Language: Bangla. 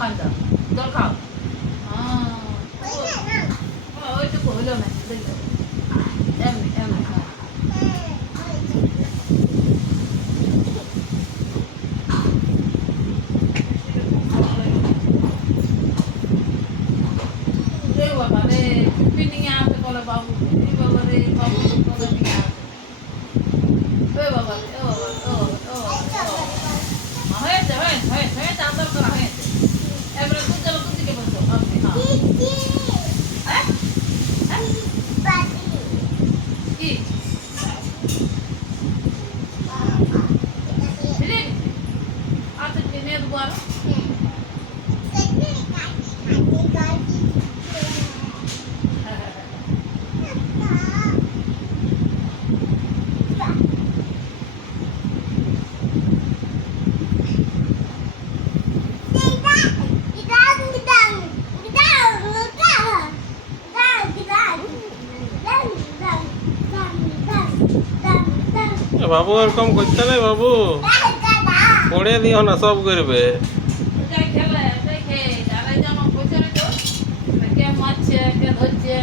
খান দাও। জল খাও। ওইটুকু হইল না দেখো এমনি এমনি বাবা রে পিনিং আসে বলে বাবু বাবা রে বাবু কি? আচ্ছা কিনে বাবু এরকম করতে না বাবু? পড়ে দিও না সব করবে। কে ধরছে?